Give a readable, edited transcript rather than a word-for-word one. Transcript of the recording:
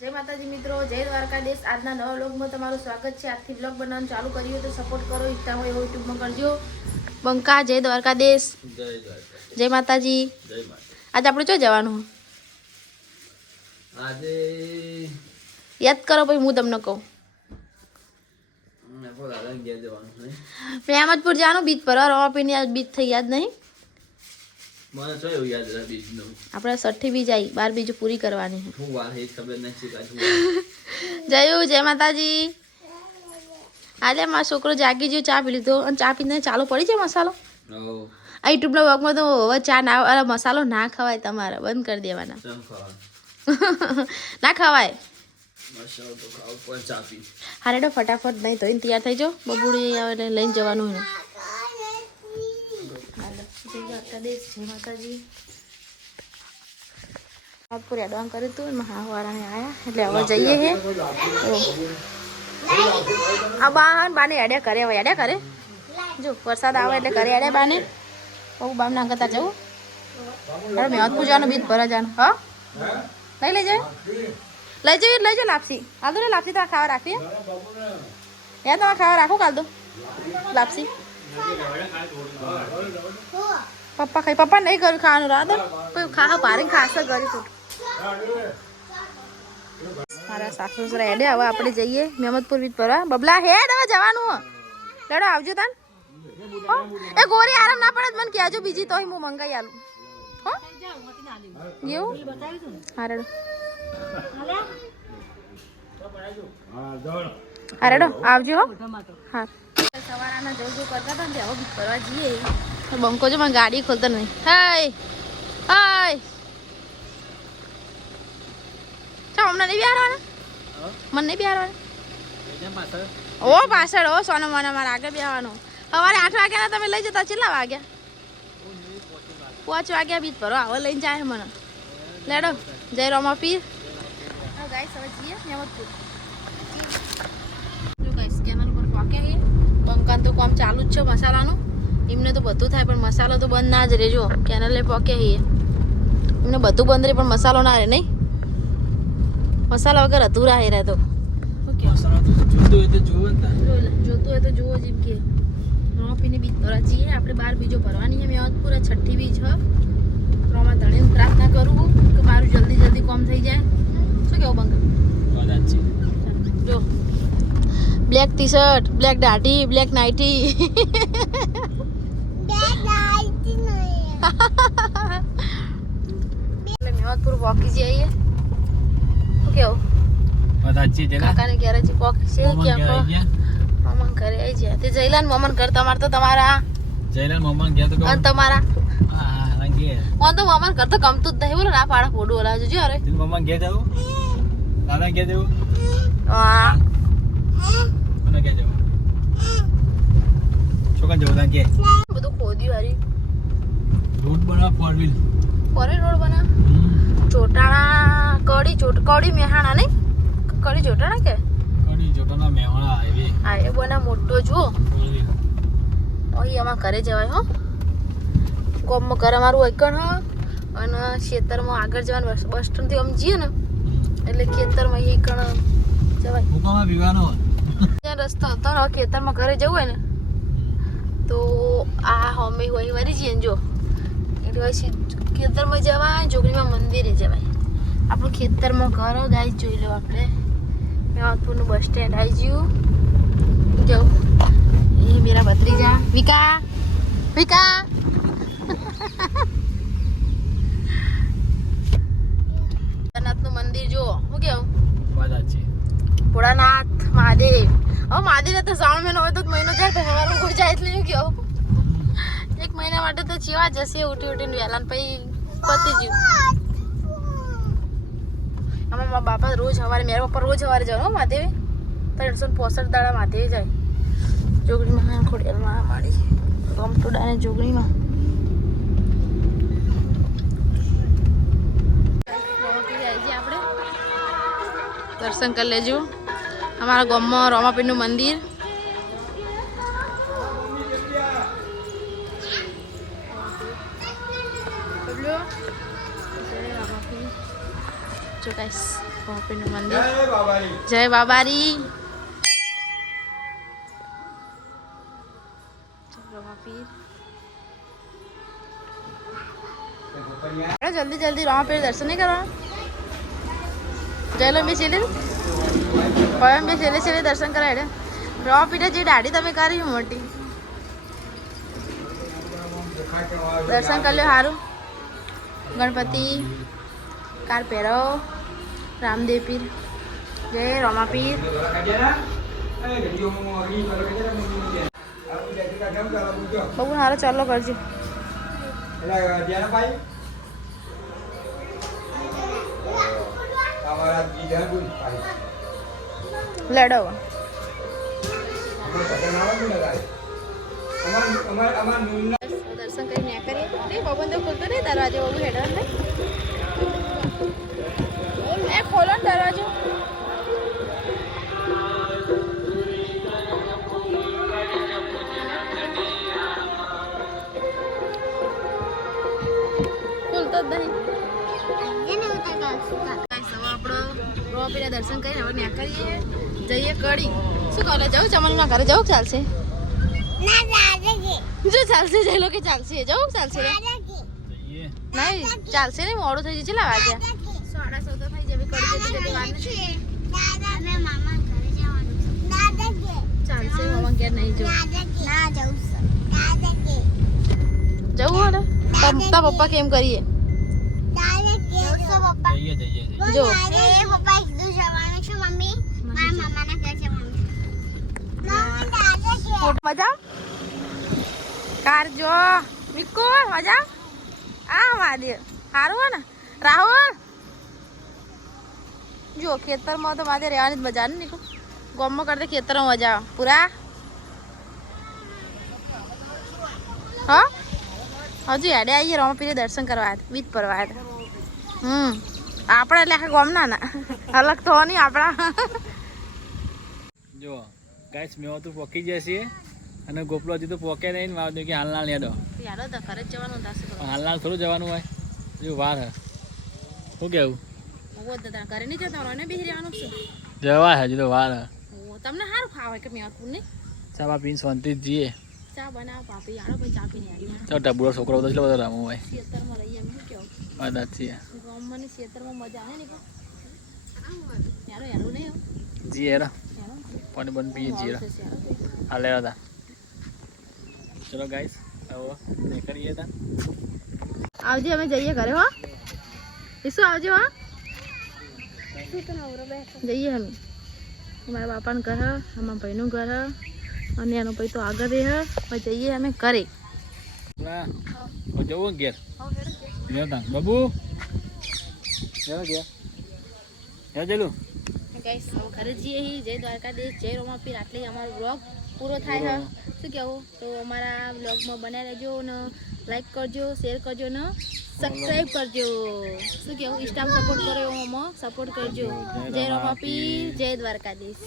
જય માતાજી મિત્રો, જય દ્વારકાધીશ। આજના નવા વ્લોગમાં તમારું સ્વાગત છે। આજથી વ્લોગ બનાવવાનું ચાલુ કર્યું તો સપોર્ટ કરો, ઈચ્છા હોય એવો યુટ્યુબમાં કરજો। બંકા જય દ્વારકાધીશ, જય માતાજી। આજે આપણે ક્યાં જવાનું? આજે યાદ કરો પછી હું તમને કહું। મહેમદપુર જવાનું બીચ પર, રોમાપીની આજ બીચ થઈ યાદ નહીં? મને તો એવું યાદ રહે બીજ નું આપણે 6ઠી બીજ આવી, 12 બીજ પૂરી કરવાની છે। હું વાર હે ખબર નથી કાજુ જય માતાજી। આજે મારો છોકરો જાગી ગયો, ચા પી લીધો અને ચા પીને ચાલુ પડી જાય મસાલો। આ યુટ્યુબના વર્કમાં તો હવે ચા ના મસાલો ના ખવાય, તમારે બંધ કરી દેવાના। ના ખવાય મસાલો તો ખાવ પણ ચા પી હારેડો ફટાફટ નહીં ધોઈને તૈયાર થઈ જાઓ, બબુડી આવે એટલે લઈને જવાનું હોય। જય દ્વારકાધીશ, જય માતાજી। પૂરે એડવાન્સ કર્યું હતું એમાં હાવાળાને આવ્યા એટલે હવે જઈએ હે। આ બાને એડ્યા કરે, હવે એડ્યા કરે જો વરસાદ આવે એટલે કરે એડ્યા બાને બહુ બામ ના કરતા જવું। અરે મેં પૂજાનું બીજ ભરા જવાનું। હા લઈ લઈ જાય, લઈ જજો લાપસી કાલ દો ને, લાપસી તો ખાવા રાખવી યાર, તમારે ખાવા રાખો કાલ દો લાપસી। પપ્પા ખાઈ, પપ્પા નહીં કર્યું ખાવાનું, રાત કોઈ ખા પારીને ખાશે કરી મારા સાસુ સસરા હેડે। હવે આપણે જઈએ મહેમદપુર બીચ પર। બબલા હેડ હવે જવાનું લેડો, આવજો તાન। એ ગોરી આરામ ના પડે મને કહેજો, બીજી તો હું મંગાઈ આલું હો એવું। હા રેડો, હા રેડો આવજો હો। હા સવારના જો કરતા હતા ને હવે બીચ ફરવા જઈએ। બંકો જો મને ગાડી ખોલતા નહીં। હાય હાય ચાલ, હમણાં નહીં બિહારવાના, મને નહીં બિહારવાના। ઓ પાછળ ઓ સોનો મને મારે આગળ બેહવાનું। સવારે 8 વાગ્યાના તમે લઈ જતા, કેટલા વાગ્યા? 5 વાગ્યા બીચ ભરો હવે લઈને જાય મને લેડો। જય રોમાપીર। ગાઈસ હવે જઈએ મહેમદપુર। જો ગાઈસ કેનાલ પર પહોંચ્યા છીએ। બંકાન તો કામ ચાલુ જ છે મસાલાનું, એમને તો બધું થાય પણ મસાલો તો બંધ ના જ રહે। જો કેનાલે પહોંચ્યા છીએ, એમને બધું બંધ રહે પણ મસાલો ના રહે નહીં, મસાલા વગર અધૂરા હે રહે તો જોતું હોય તો જુઓ। જેમ કે રોમાપીને બીજ ભરવા જઈએ આપણે, 12 બીજો ભરવાની છે મહેમદપુર, 6ઠી બીજ છે। રોમા ધણીને પ્રાર્થના કરું કે મારું જલ્દી જલ્દી કામ થઈ જાય। શું કેવું બંગા? જો બ્લેક ટી શર્ટ, બ્લેક દાઢી, બ્લેક નાઇટી એટલે મહેમદપુર વોકી જઈએ। શું કેવું? કાકાને ઘરે જ વોકી છે કે મમન ઘરે આવી જાય તે જયલાન મમન ઘર તમારે તો તમારા જયલાલ મમ્મા ગયા તો અને તમારા હા લાગી ઓન તો મમન ઘર તો ગમતું જ નહીં, બોલો ના પાડા ફોડું ઓલા જોજો। અરે તું મમ્મા ગયા જાવ, દાદા ગયા જાવ, હા કોને ગયા જાવ, છોકરા જાવ તા કે બધું ખોદ્યું હરી રોડ બના ફોર વ્હીલ રોડ બના ચોટાણા કડી મેહાણા નહીં, કડી ચોટાણા કે કડી જોટાના મેવાડા હાઈવે હા એ બના મોટો જુઓ। અહીં અમારા ઘરે જવાય હો, કોમમાં ઘર અમારું એકણ હ અને ખેતરમાં આગળ જવાનું બસ સ્ટેન્ડથી આમ જઈએ ને એટલે ખેતરમાં એકણ જવાય। ભૂકામાં પીવાનો ત્યાં રસ્તો હતો ને, ખેતરમાં ઘરે જવું હોય ને તો આ હોમે હોય વરી જઈએ ને જો એટલે ખેતરમાં જવાય, જોગણીમાં મંદિરે જવાય। આપણું ખેતરમાં ઘર ગાય જોઈ લો આપણે। મહેમદપુરનું બસ સ્ટેન્ડ આવી ગયું। જવું એ મેરા ભત્રીજા વિકા વિકા જગન્નાથનું મંદિર જુઓ। શું કેવું? ભોળાનાથ મહાદેવ। હવે મહાદેવ તો શ્રાવણ મહિનો હોય તો મહિનો જાય તો સવારમાં કોઈ જાય એટલે શું કેવું? 1 મહિના માટે તો ચેવા જશે ઉઠીને વહેલા પછી પતી ગયું। આમાં મારા બાપા રોજ સવારે, મેરા પપ્પા રોજ સવારે જાય હો મહાદેવે। 365 દાડા મહાદેવે જાય જોગણીમાં, ખોડિયારમાં મારી ગમટોડાને જોગણીમાં। આપણે દર્શન કરી લેજો અમારા ગામમાં રોમાપીરનું મંદિર। જો ગાઈસ રોમાપીરનું મંદિર. જય બાબારી. રોમાપીર જલ્દી જલ્દી રોમાપીર દર્શન નહીં કરવાના. જયલો બી છેલ્લે પવન બી છેલ્લે છેલ્લે દર્શન કરાય. રોમાપીરે જે દાઢી તમે કરી મોટી દર્શન કરી લો સારું. ગણપતિ કાર પહેરો રામદેવ પીર જય રોમાપીર. બહુ સારો ચાલો કરજો. લડો દર્શન કરી ન્યા કરીએ. નહીં બબન તો ખોલતો નહીં દરવાજો. બબુ હેડર નહીં એ ખોલો ને દરવાજો. ખોલતો જ નહીં. રોમાપીરના દર્શન કરીને હવે ન્યા કરીએ. જઈએ કડી. શું કરે જવું ચમલના ઘરે જવું ચાલશે? જો ચાલશે જઈ લો કે ચાલશે જવું ચાલશે નહીં ચાલશે નહીં મોડું થઈ જશે. કેટલા વાગ્યા? 6:30 તો થઈ જાય. કડી જતી જતી વાર નથી. ચાલશે મામા ઘેર નહીં જવું. જવું ને તારા પપ્પા કેમ કરીએ જો મજા કાર જો મિક્કો મજા આ મારી સારું હોય ને રાહુલ. જો ખેતરમાં તો મારે રહેવાની જ મજા ને નીકળું. ગામમાં કરતા ખેતરમાં મજા આવે પૂરા. હા હજુ હેડે આવીએ રોમાપીરે દર્શન કરવા બીજ પરવા હતા. આપણે એટલે આખા ગામના ના અલગ તો નહીં આપણા. જો ગાઈસ મેં તો પોકી જાય છે અને ગોપલો હજી તો પોકે નહીં. મારે કે હાલનાલ યાદો યાદો તો ઘરે જ જવાનું થશે. હાલનાલ થોડું જવાનું હોય. જો વાર હે શું કેવું ઘરે નહીં જતા રોને બેસી રહેવાનું છે. જવાય હજી તો વાર હે. તમને સારું ખાવે કે મેં નહીં ચા પીને શાંતિ જઈએ. ચા બનાવ પાપી યારો ભાઈ ચા પીને આવી. તો ટબુરો છોકરો બધો એટલો બધો રમવું હોય. ખેતરમાં રહીએ એમ શું કેવું વાત છે. ગામમાં ની ખેતરમાં મજા આવે ને યારો યારો નહીં જીએ રા પાણી બંધ પીએ જીએ આ લેવા હતા. ચલો ગાઈસ હવે નીકળીએ તા. આવજે અમે જઈએ ઘરે. હો ઈસુ આવજો. હા જઈએ અમે. મારા બાપાનું ઘર અમારા ભાઈનું ઘર અને એનો ભાઈ તો આગળ રહે. પછી જઈએ અમે ઘરે. જવું ઘેર બાબુ જલું ગાઈસ ઘરે જઈએ જય દ્વારકાધીશ જય રોમાપીર. આટલી અમારો બ્લોગ પૂરો થાય છે. શું કહેવું તો અમારા બ્લોગમાં બનાવી રહેજો ને લાઈક કરજો શેર કરજો ને સબસ્ક્રાઈબ કરજો. શું કહેવું ઇન્સ્ટામાં સપોર્ટ કરો એમાં સપોર્ટ કરજો. જય રોમાપીર જય દ્વારકાધીશ.